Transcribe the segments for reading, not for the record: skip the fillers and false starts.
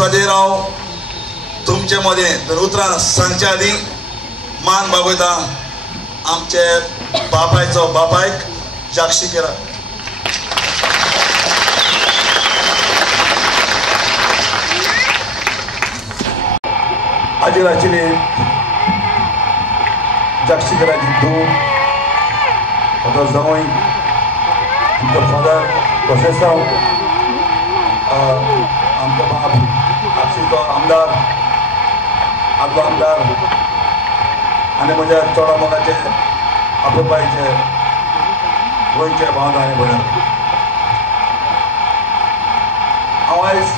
सुवातेर हांव तुमचे मदें दोन उतरां सांगच्या आदीं मान बागयता आमचे बापायक जाक्षी केराक. हाजीर आशिल्ली जाक्षी केराची धूव ताचो जवय आमचो फादर प्रोफेसर आमचो बाप आपशीचो आमदार आदलो आमदार आनी म्हज्या चोडा मोगाचे आपुबाईचे गोंयचे भाव आनी भयण. हांव आयज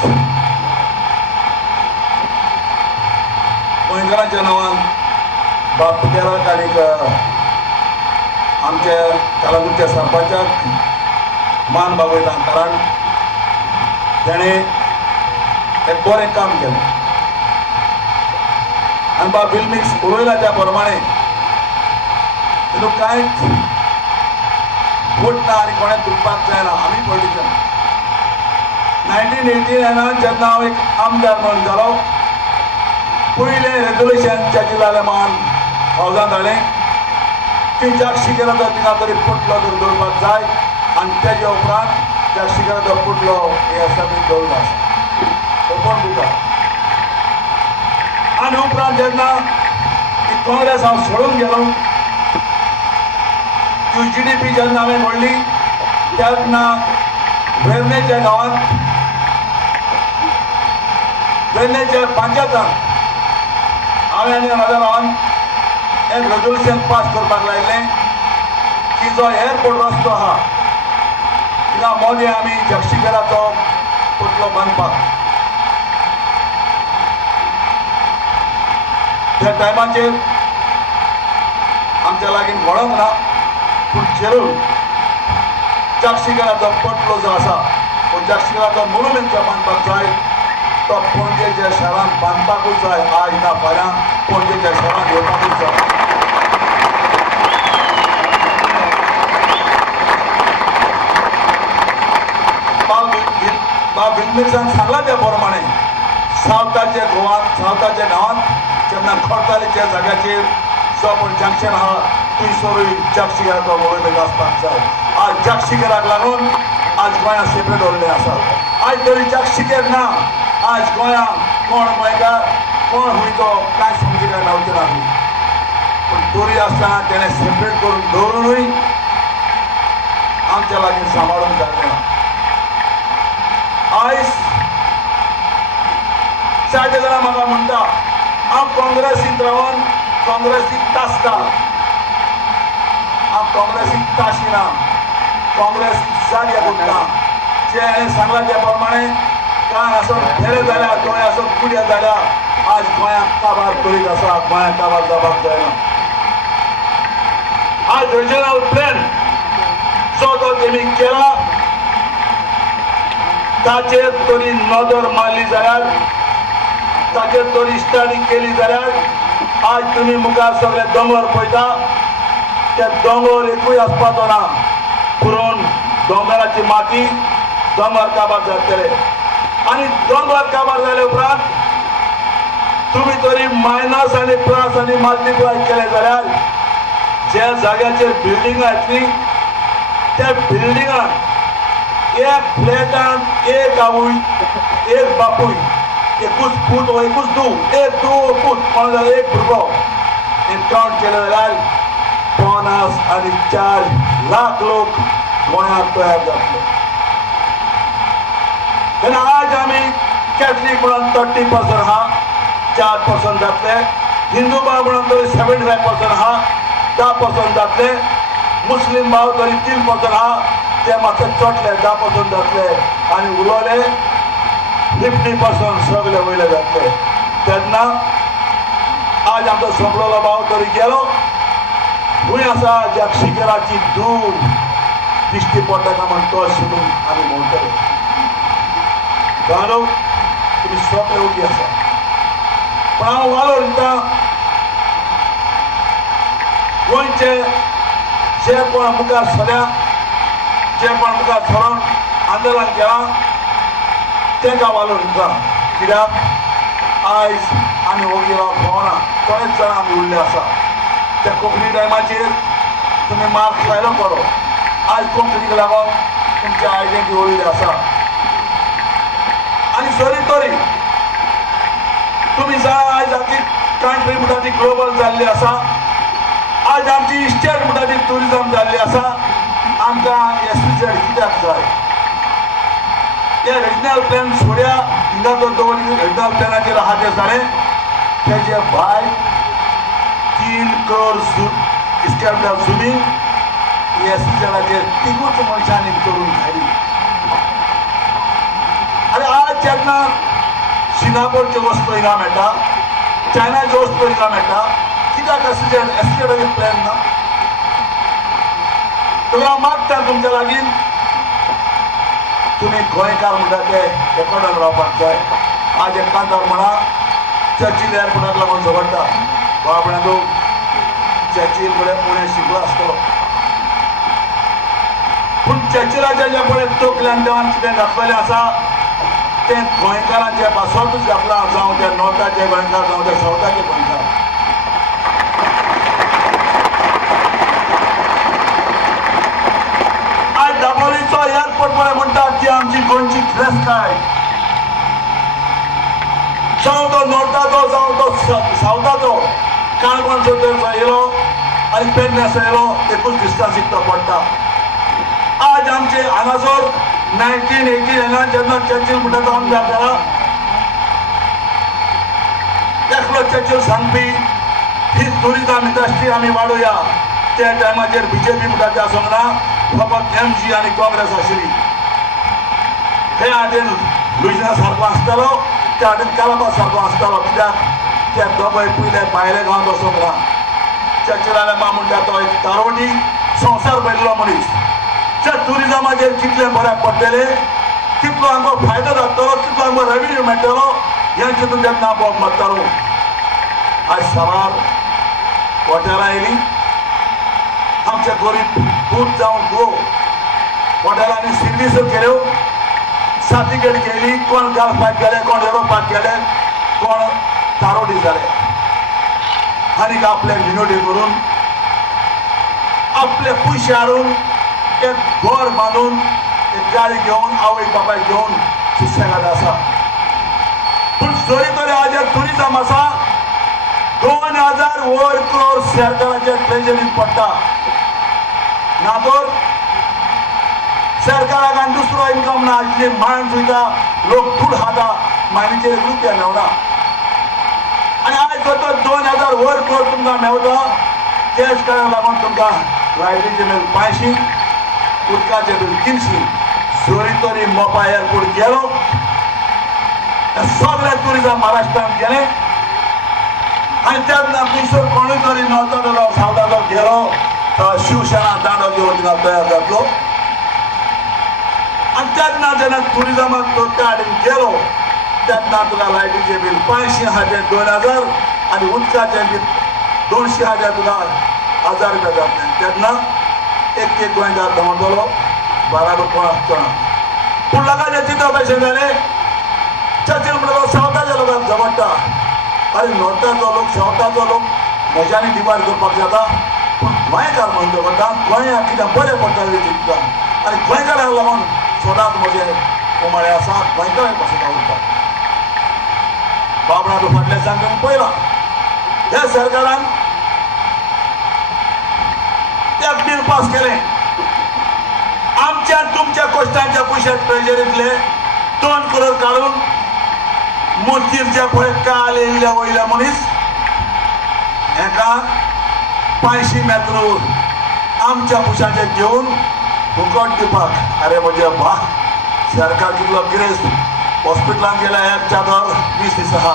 गोंयकारांच्या नांवान बाप केराक आनीक आमचे कालागूरच्या सरपंचाक मान बागयता कारण तेणें एक बरें काम केलें आनी बाब बिल्मिक्स उलयला त्या प्रमाणे तितूंत कांयच फूट ना आनी कोणें दुखपाक जायना. आमी पॉलिटिशन 1989 जेन्ना हांव एक आमदार म्हणून जालो पयलें रेजोल्युशन जाचें जालें मान हावजान जालें की जाक्षी केला तो थिंगा तरी पुटलो तरी दवरपाक जाय आनी तेजे उपरांत जाक्षी केला तो पुटलो हे असेंब्लींत दवरलो आसा तो कोण बुका. आनी उपरांत जेन्ना ही काँग्रेस हांव सोडून गेलो UGDP जेन्ना हांवें व्हडली तेन्ना वेर्णेच्या गांवांत वेर्णेच्या पंचायतांत हांवें आनी अनदर रावन एक रेजोल्युशन पास करपाक लायिल्लें की जो एअरपोर्ट रस्तो आहा थिंगा मोदी आमी जाक्षी केराचो पुतलो बांदपाक. त्या टायमाचेर आमच्या लागीं वळख ना पूण जरूर जाक्षी केराचो पुतलो जो आसा तो जाक्षी केराचो मोनुमेंट जो बांदपाक जाय तो पणजेच्या शहरांत बांदपाकूच जाय. आज ना फाल्यां पणजेच्या शहरांत येवपाकूच जाय. बाब बिल्मिक्सान सांगला त्या प्रमाणे सावथाच्या गांवांत जेन्ना खोडतालीच्या जाग्याचेर जो पण जंक्शन आहा थंयसरूय जाक्षी केराचो मोनुमेंट आसपाक जाय. आज जाक्षी केराक लागून आज गोंयांत सेपरेट उरलें आसा. आज तरी जाक्षी केर ना. आज गोंयांत कोण गोंयकार कोण हुंयचो कांय समजिका मेळचे ना पूण तरी आसतना तेणें सेपरेट करून दवरूनय आमच्या लागीं सांबाळूंक जाल्लें ना. आयज जायते जाणां म्हाका म्हणटा हांव काँग्रेसींत रावन काँग्रेसीक तासता. हांव काँग्रेसीक ताशिना काँग्रेसीक जागे बुडटा. जे हांवें सांगलां त्या प्रमाणे कान आसून फेरे जाल्या गोंय आसून कुड्या जाल्या आज गोंयांत काबार करीत आसा. गोंयांत काबार जावपाक जायना. आज रिजनल प्लॅन जो तो तेमी केला ताचेर तरी नदर मारली जाल्यार ताचेर तरी स्टडी केली जाल्यार आज तुमी मुखार सगळे दोंगर पळयता ते दोंगर एकूय आसपाचो ना. पुरोन दोंगराची माती दोंगर काबार जातले आनी दोंगर काबार जाले उपरांत तुमी तरी मायनस आनी प्लस आनी मल्टिप्लाय केले जाल्यार ज्या जाग्याचेर बिल्डिंगां येतली त्या बिल्डिंगांत एक फ्लॅटांत एक आवय एक बापूय एकूच पूत वा एकूच धूव एक धूव पूत कोण जालो एक भुरगो हें कावंट केलें जाल्यार 50 आनी 4 लाख लोक गोंयांत तयार जातले. तेन्ना आज आमी कॅथलीक म्हणून 30% आहा 4% जातले. हिंदू भाव म्हणून तरी 75% आहा 10% जातले. मुस्लीम भाव तरी 3% आहा ते मातशे चोटले 10% जातले आनी उरलेले 50% सगळे वयले जातले. तेन्ना आज आमचो सोंपलोलो भाव तरी गेलो खंय आसा जाक्षी केराची धूव दिश्टी पडटा काय म्हण तो सोडून आमी म्हणटले गांव तुमी सोंपले उबी आसा. पण हांव वालोर दिता गोंयचे जे कोण मुखार सरल्या जे कोण मुखार सरोन आंदोलन केलां तेंकां वालोर दिता कित्याक आयज आमी हो गेलो भोंवना थोडेच जाण आमी उरले आसा त्या कोंकणी टायमाचेर तुमी मार खायलो बरो आज कोंकणीक लागून तुमची आयडेंटिटी उरली आसा आनी सरी तरी तुमी जाणा आयज आमची कंट्री म्हणटा ती ग्लोबल जाल्ली आसा आज आमची स्टेट म्हणटा ती टुरिजम जाल्ली आसा आमकां SEZ कित्याक जाय हे रिजनल प्लॅन सोड्या हिंगा तो दवरली रिजनल प्लॅनाचेर आहा ते जाणें तेजे भायर 3 करोड इस्कॅपल्या झुमी SEZचेर तिगूच मनशांनी करून घाली आनी आज जेन्ना सिंगापोरच्यो वस्तू हिंगा मेळटा चायनाच्यो वस्तू हिंगा मेळटा कित्याक SEZचेर प्लॅन ना तुका मागता तुमच्या लागीं तुमी गोंयकार म्हणटा ते एकोडान रावपाक जाय आज एक कांतार म्हणा चर्चिल एअरपोर्टाक लागून झगडटा बाबड्या तूं चर्चिल फुडें पुणे शिकलो आसतलो पूण चर्चिलाच्या जे पळय तोकल्यान देवान कितें घातलेलें आसा तें गोंयकारांचे पासवातूच घातलां जावं ते नॉर्थाचे गोंयकार जावं ते सावथाचे गोंयकार आज दाबोलीचो एअरपोर्ट पळय म्हणटा ती आमची गोंयची क्रेस्ताय जावं तो नॉर्थाचो जावं तो सावथाचो काणकोणचो तर येयलो आनी पेडण्याचो येयलो एकूच डिस्टन्सीक तो पडटा आज आमचे हांगासर 1989 जेन्ना चर्चिल म्हणटा तो आमदार जाला एकलो चर्चिल सांगपी ही टुरिजम इंडस्ट्री आमी वाडोवया त्या टायमाचेर BJP म्हणटा ते आसूंक ना फकत MG आनी काँग्रेस आशिल्ली हे हातीन लुजना सारको आसतालो त्या हातीन कालापा सारको आसतालो कित्याक ते दोगांय पयले भायले गांवांत वचोंक ना चर्चिलाले मा म्हणटा तो एक तारवटी संवसार पयल्लो मनीस त्या टुरिजमाचेर कितलें बऱ्याक पडटलें कितलो आमकां फायदो जातलो कितलो आमकां रेव्हेन्यू मेळटलो हें चिंतून जेन्ना आपोवप मारतालो आज सवार हॉटेलां येयलीं आमचे गरीब दूध जावं गो हॉटेलांनी सर्विसो केल्यो सातिकेट केली कोण गालपाक गेले कोण येवपाक गेले कोण तारोडी जाले आनीक आपले विनोदी करून आपले पयशे हाडून एक घर बांदून एक गाडी घेवन आवय बापाय घेवन सुसेगाद आसा पूण जरी तरी आज टुरिजम आसा 2000 वयर करोड सरकाराच्या ट्रेजरींत पडटा ना तर सरकाराक आनी दुसरो इन्कम ना आजली मांड वयता लोक फूड खाता मायनीचेर रुपया मेळना आनी आयज जर तर 2000 वयर करोड तुमकां मेळटा तेच कारण लागून तुमकां लायटीचें बिल 500 उदकाचें बिल 300 जोरी तरी मोपा एअरपोर्ट गेलो सगळे टुरिजम महाराष्ट्रांत गेले आनी तेन्ना थंयसर कोणूय तरी नॉर्थाचो जावं सावथाचो गेलो शिवसेना दांडो घेवन थिंगा तयार जातलो आनी तेन्ना जेन्ना टुरिजमाक तो त्या हातीन गेलो तेन्ना तुका लायटीचें बील 500 आहा तें 2000 आनी उदकाचें बील 200 आहा तें तुका 1000 रुपया जातलें तेन्ना एक गोंयकार धांवतलो 12 रुपया आसचो ना पूण लोकांचें चिंतप अशें जालें चर्चिल म्हणटा सावथाच्या लोकांक जमडटा अरे नॉर्थाचो लोक सावथाचो लोक म्हज्यानी डिवायड करपाक जाता पूण गोंयकार म्हणटा पडटा गोंयाक कितें बरें पडटा तें चिंतता आनी गोंयकाराक लागून सदांच म्हजें उमाळे आसा गोंयकाराक पासून आवडटा बाबडा तूं फाटल्या सांगून पळयलां ह्या सरकारान एक बील पास केलें आमच्या तुमच्या कश्टांच्या पयशे ट्रेजरींतले 2 करोड काडून मोतीरच्या पळय काल येयल्ल्या वयल्या मनीस हेका 500 मेत्र आमच्या पुशाचे घेवन फुकट दिवपाक अरे म्हजे बा सरकार कितलो गिरेस्त हॉस्पिटलांत गेल्या एक चादर 20 दीस आहा